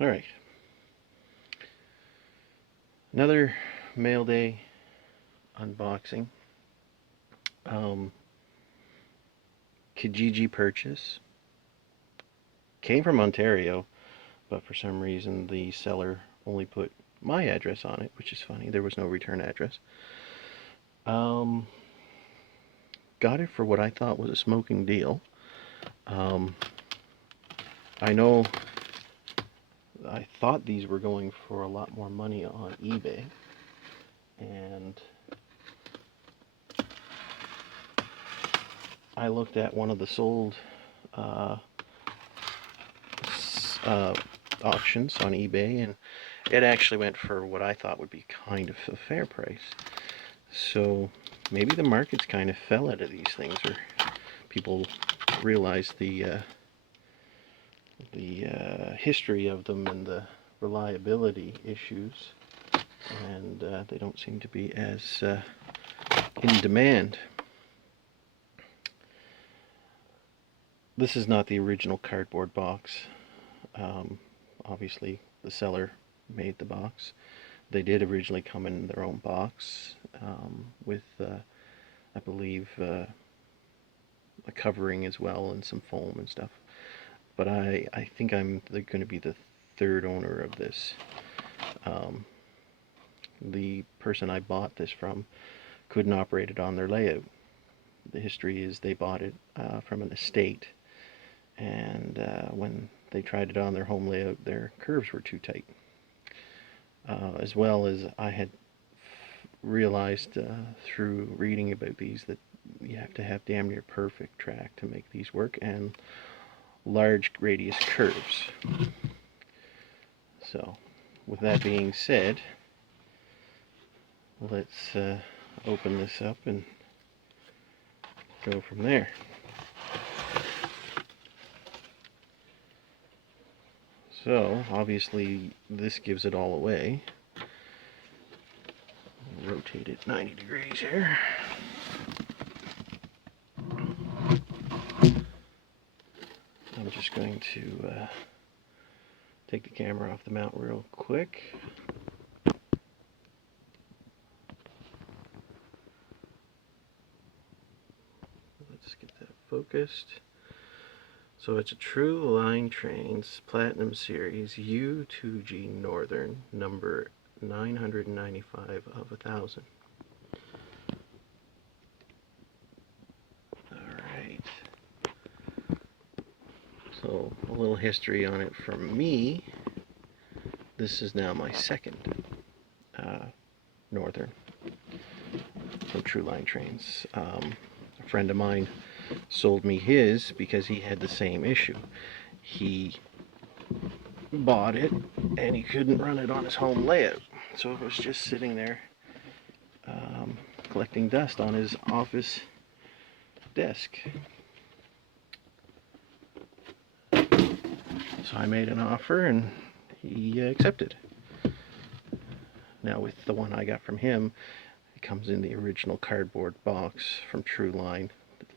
Alright, another mail day unboxing. Um, Kijiji purchase. Came from Ontario, but for some reason the seller only put my address on it, which is funny. There was no return address. Um, got it for what I thought was a smoking deal. Um, I know I thought these were going for a lot more money on eBay, and I looked at one of the sold uh, uh, auctions on eBay, and it actually went for what I thought would be kind of a fair price. So maybe the market's kind of fell out of these things, or people realize the history of them and the reliability issues, and they don't seem to be as in demand. This is not the original cardboard box. Um, Obviously, the seller made the box. They did originally come in their own box with, I believe, a covering as well and some foam and stuff. But I think I'm going to be the third owner of this. Um, the person I bought this from couldn't operate it on their layout. The history is they bought it from an estate, and when they tried it on their home layout, their curves were too tight. As well as I had realized through reading about these that you have to have damn near perfect track to make these work, and large radius curves. So, with that being said, let's open this up and go from there. So, obviously, this gives it all away. I'll rotate it 90 degrees here. I'm just going to take the camera off the mount real quick. Let's get that focused. So it's a True Line Trains Platinum Series U2G Northern number 995 of 1,000. Alright. So a little history on it from me. This is now my second Northern from True Line Trains. A friend of mine sold me his because he had the same issue. He bought it and he couldn't run it on his home layout, so it was just sitting there collecting dust on his office desk. So I made an offer and he accepted. Now with the one I got from him, it comes in the original cardboard box from True Line,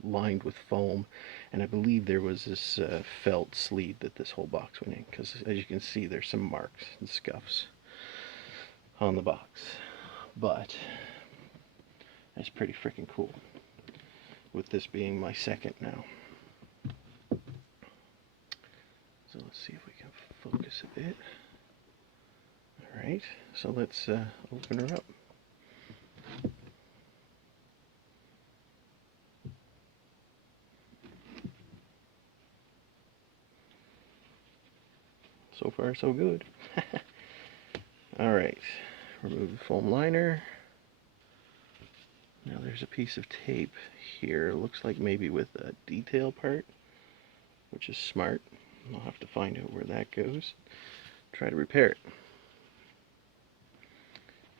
lined with foam, and I believe there was this felt sleeve that this whole box went in, because as you can see there's some marks and scuffs on the box. But that's pretty freaking cool, with this being my second now. So let's see if we can focus a bit. Alright, so let's open her up. So far so good. Alright, remove the foam liner. Now there's a piece of tape here, it looks like maybe with a detail part, which is smart. I'll have to find out where that goes. Try to repair it.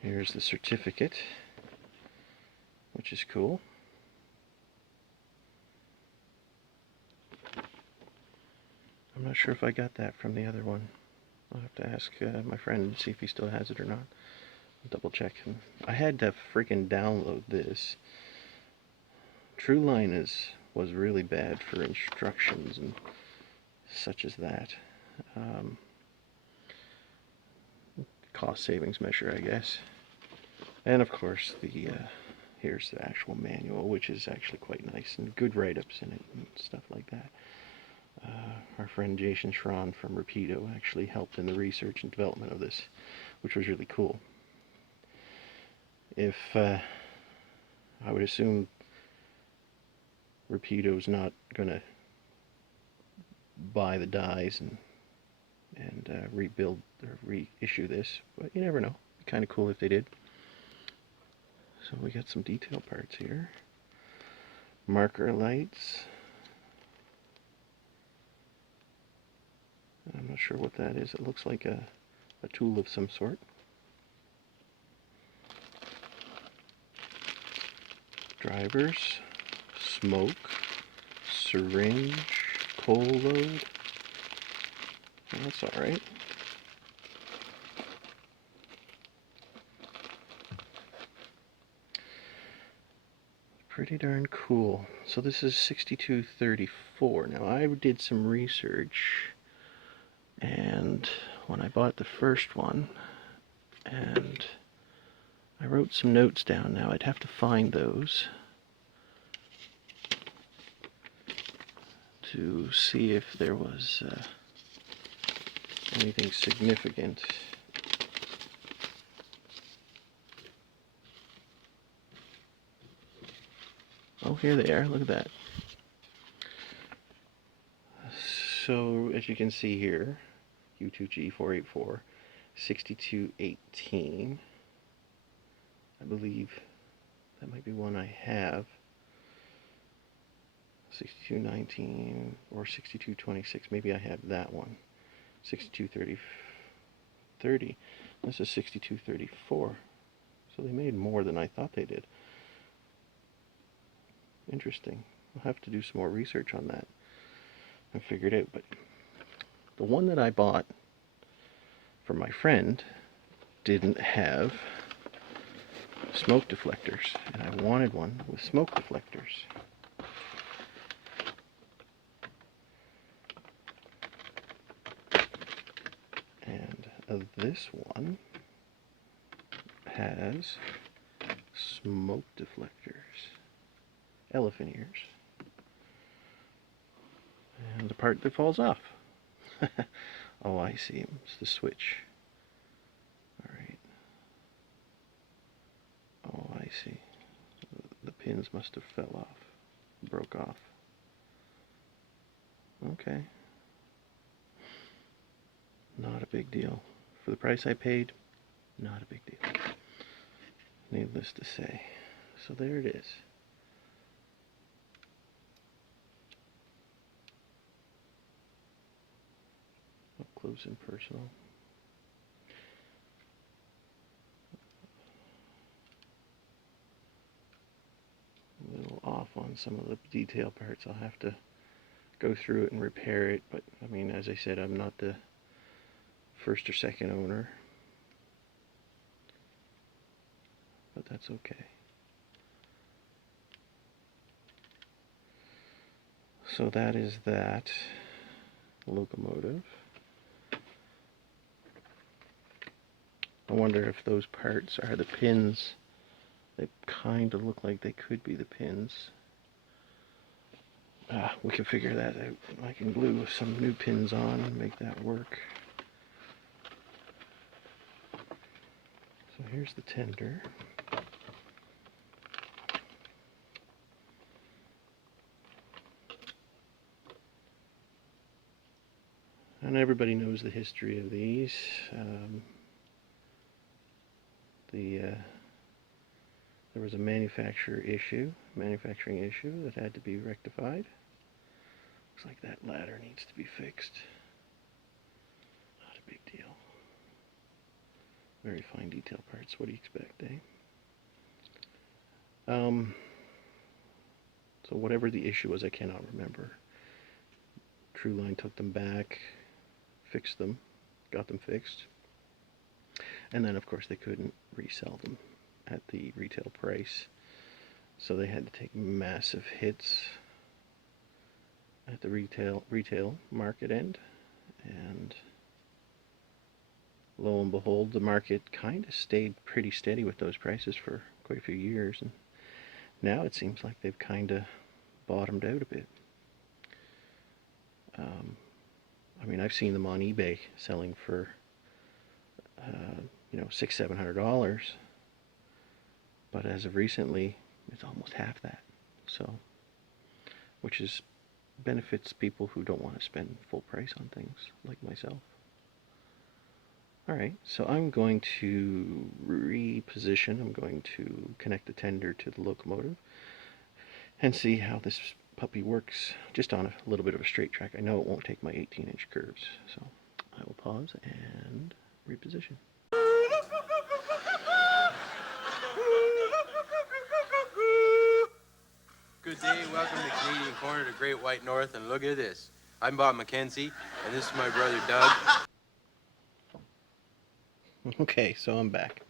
Here's the certificate, which is cool. I'm not sure if I got that from the other one. I'll have to ask my friend and see if he still has it or not. I'll double check him. I had to freaking download this. True Line was really bad for instructions and such as that. cost savings measure, I guess. And of course, here's the actual manual, which is actually quite nice and good write-ups in it and stuff like that. Our friend Jason Schron from Rapido actually helped in the research and development of this, which was really cool. If I would assume Rapido's not going to buy the dies and rebuild or reissue this, but you never know. It'd be kind of cool if they did. So we got some detail parts here. Marker lights. I'm not sure what that is. It looks like a tool of some sort. Drivers, smoke, syringe, coal load. That's alright. Pretty darn cool. So this is 6234. Now I did some research, and when I bought the first one, and I wrote some notes down. Now I'd have to find those to see if there was anything significant. Oh, here they are. Look at that. So, as you can see here, U2G484, 6218. I believe that might be one I have. 6219 or 6226. Maybe I have that one. 6230. This is 6234. So they made more than I thought they did. Interesting. I'll have to do some more research on that and figure it out. But the one that I bought for my friend didn't have smoke deflectors, and I wanted one with smoke deflectors. And this one has smoke deflectors. Elephant ears. And the part that falls off. Oh, I see. It's the switch. Alright. Oh, I see. The pins must have fell off. Broke off. Okay. Not a big deal. For the price I paid, not a big deal. Needless to say. So there it is. Up close and personal. A little off on some of the detail parts. I'll have to go through it and repair it, but I mean, as I said, I'm not the first or second owner, but that's okay. So that is that locomotive. I wonder if those parts are the pins. They kind of look like they could be the pins. We can figure that out. I can glue some new pins on and make that work. So here's the tender. And everybody knows the history of these. There was a manufacturing issue that had to be rectified. Looks like that ladder needs to be fixed. Not a big deal. Very fine detail parts. What do you expect, eh? So whatever the issue was, I cannot remember. Truline took them back, fixed them, got them fixed, and then of course they couldn't resell them at the retail price, so they had to take massive hits at the retail market end, and lo and behold, the market kind of stayed pretty steady with those prices for quite a few years, and now it seems like they've kind of bottomed out a bit. Um, I mean, I've seen them on eBay selling for, $600-700, but as of recently, it's almost half that. So, which is benefits people who don't want to spend full price on things like myself. Alright, so I'm going to reposition. I'm going to connect the tender to the locomotive and see how this puppy works just on a little bit of a straight track. I know it won't take my 18-inch curves, so I will pause and reposition. Good day, welcome to Canadian Corner, the Great White North, and look at this. I'm Bob McKenzie, and this is my brother Doug. Okay, so I'm back.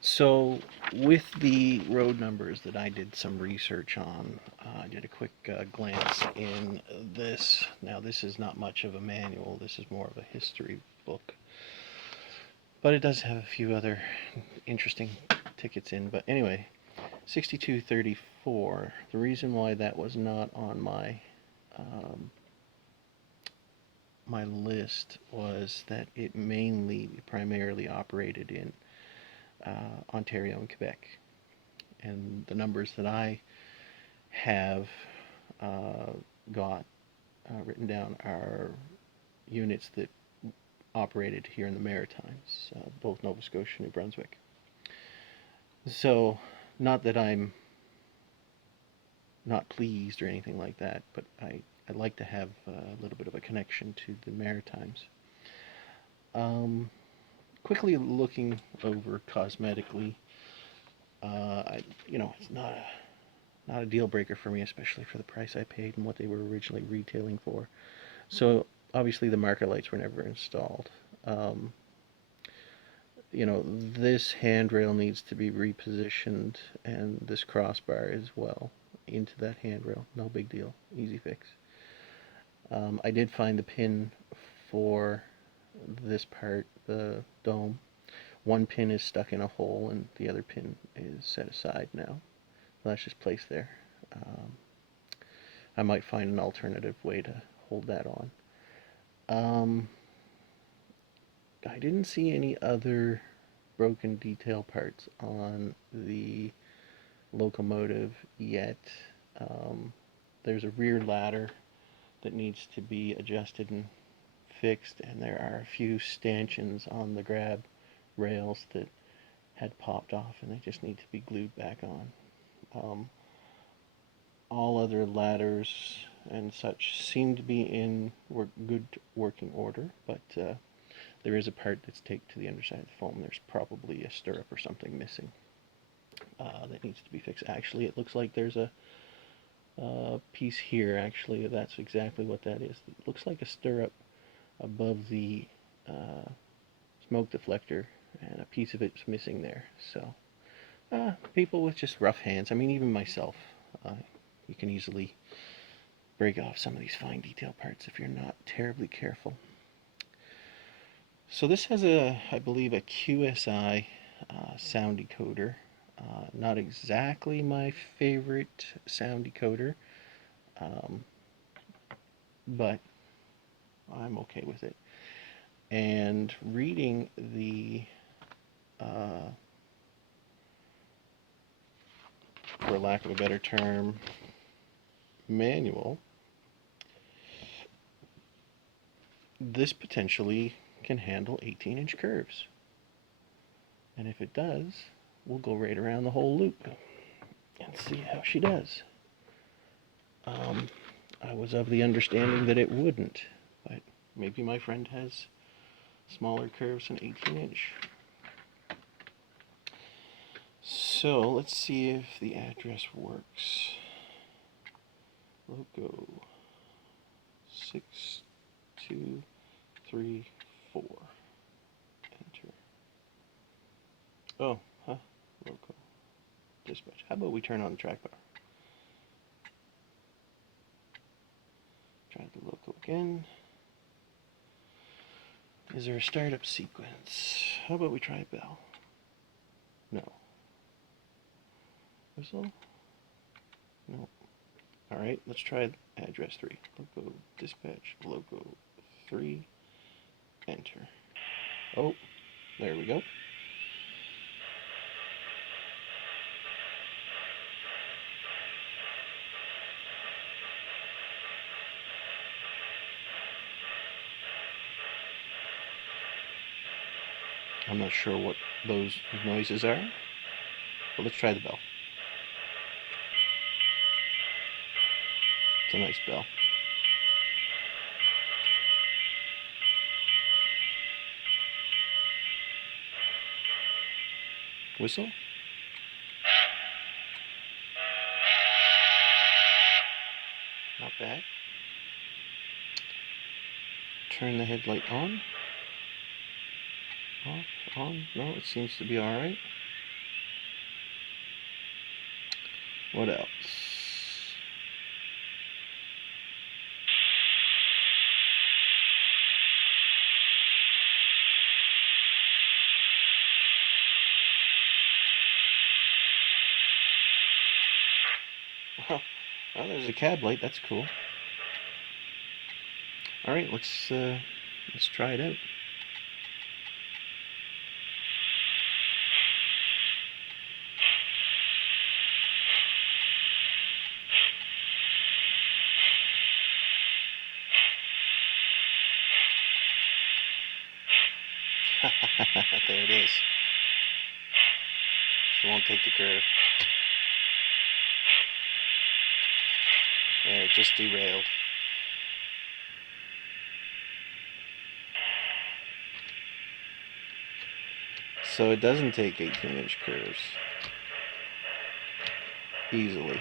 So with the road numbers that I did some research on, I did a quick glance in this. Now this is not much of a manual, this is more of a history book. But it does have a few other interesting tickets in. But anyway, 6234, the reason why that was not on my my list was that it primarily operated in Ontario and Quebec. And the numbers that I have got written down are units that operated here in the Maritimes, both Nova Scotia and New Brunswick. So, not that I'm not pleased or anything like that, but I'd like to have a little bit of a connection to the Maritimes. Quickly looking over cosmetically, it's not a deal breaker for me, especially for the price I paid and what they were originally retailing for. So obviously the marker lights were never installed. This handrail needs to be repositioned, and this crossbar as well into that handrail. No big deal, easy fix. I did find the pin for this part, the dome. One pin is stuck in a hole and the other pin is set aside now. That's just placed there. I might find an alternative way to hold that on. I didn't see any other broken detail parts on the locomotive yet. There's a rear ladder that needs to be adjusted and fixed, and there are a few stanchions on the grab rails that had popped off and they just need to be glued back on. All other ladders and such seem to be in good working order, but there is a part that's taped to the underside of the foam. There's probably a stirrup or something missing that needs to be fixed. Actually, it looks like there's a piece here. Actually, that's exactly what that is. It looks like a stirrup above the smoke deflector, and a piece of it's missing there. So people with just rough hands, I mean even myself, you can easily break off some of these fine detail parts if you're not terribly careful. So this has I believe a QSI sound decoder. Not exactly my favorite sound decoder, but I'm okay with it. And reading the for lack of a better term, manual, this potentially can handle 18-inch curves. And if it does, we'll go right around the whole loop and see how she does. I was of the understanding that it wouldn't, but maybe my friend has smaller curves than 18-inch. So let's see if the address works. Loco 6234. Enter. Oh, Loco. Dispatch. How about we turn on the track bar? Try the Loco again. Is there a startup sequence? How about we try bell? No. Whistle? No. Alright, let's try address 3. Loco dispatch, loco 3, enter. Oh, there we go. I'm not sure what those noises are, but let's try the bell. It's a nice bell. Whistle? Not bad. Turn the headlight on. Off, on. No, it seems to be alright. What else? Oh, well, there's a cab light. That's cool. All right, let's try it out. There it is. She won't take the curve. Yeah, it just derailed. So it doesn't take 18-inch curves easily.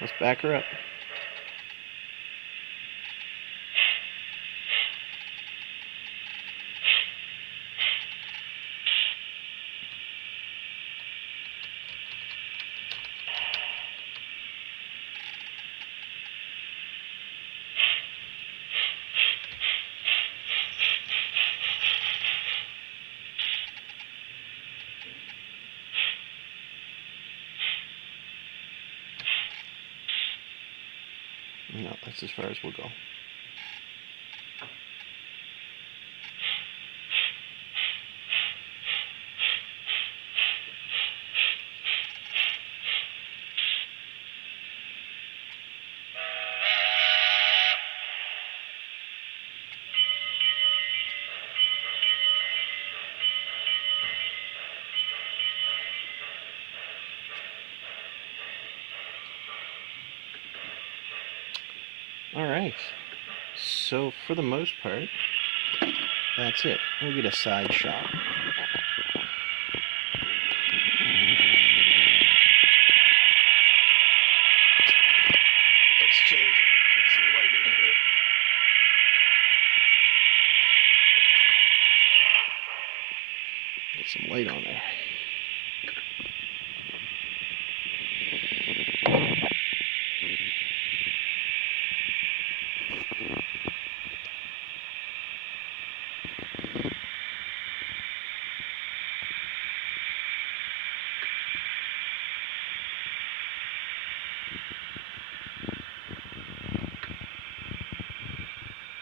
Let's back her up. No, that's as far as we'll go. Alright, so for the most part, that's it. We'll get a side shot. Let's change it. Get some light in here. Get some light on there.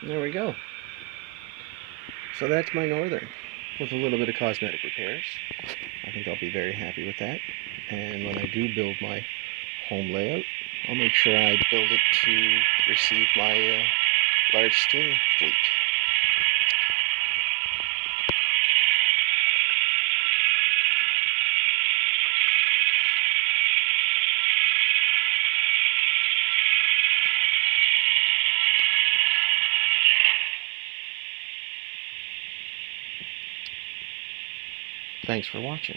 There we go. So that's my Northern with a little bit of cosmetic repairs. I think I'll be very happy with that. And when I do build my home layout, I'll make sure I build it to receive my large steam fleet. Thanks for watching.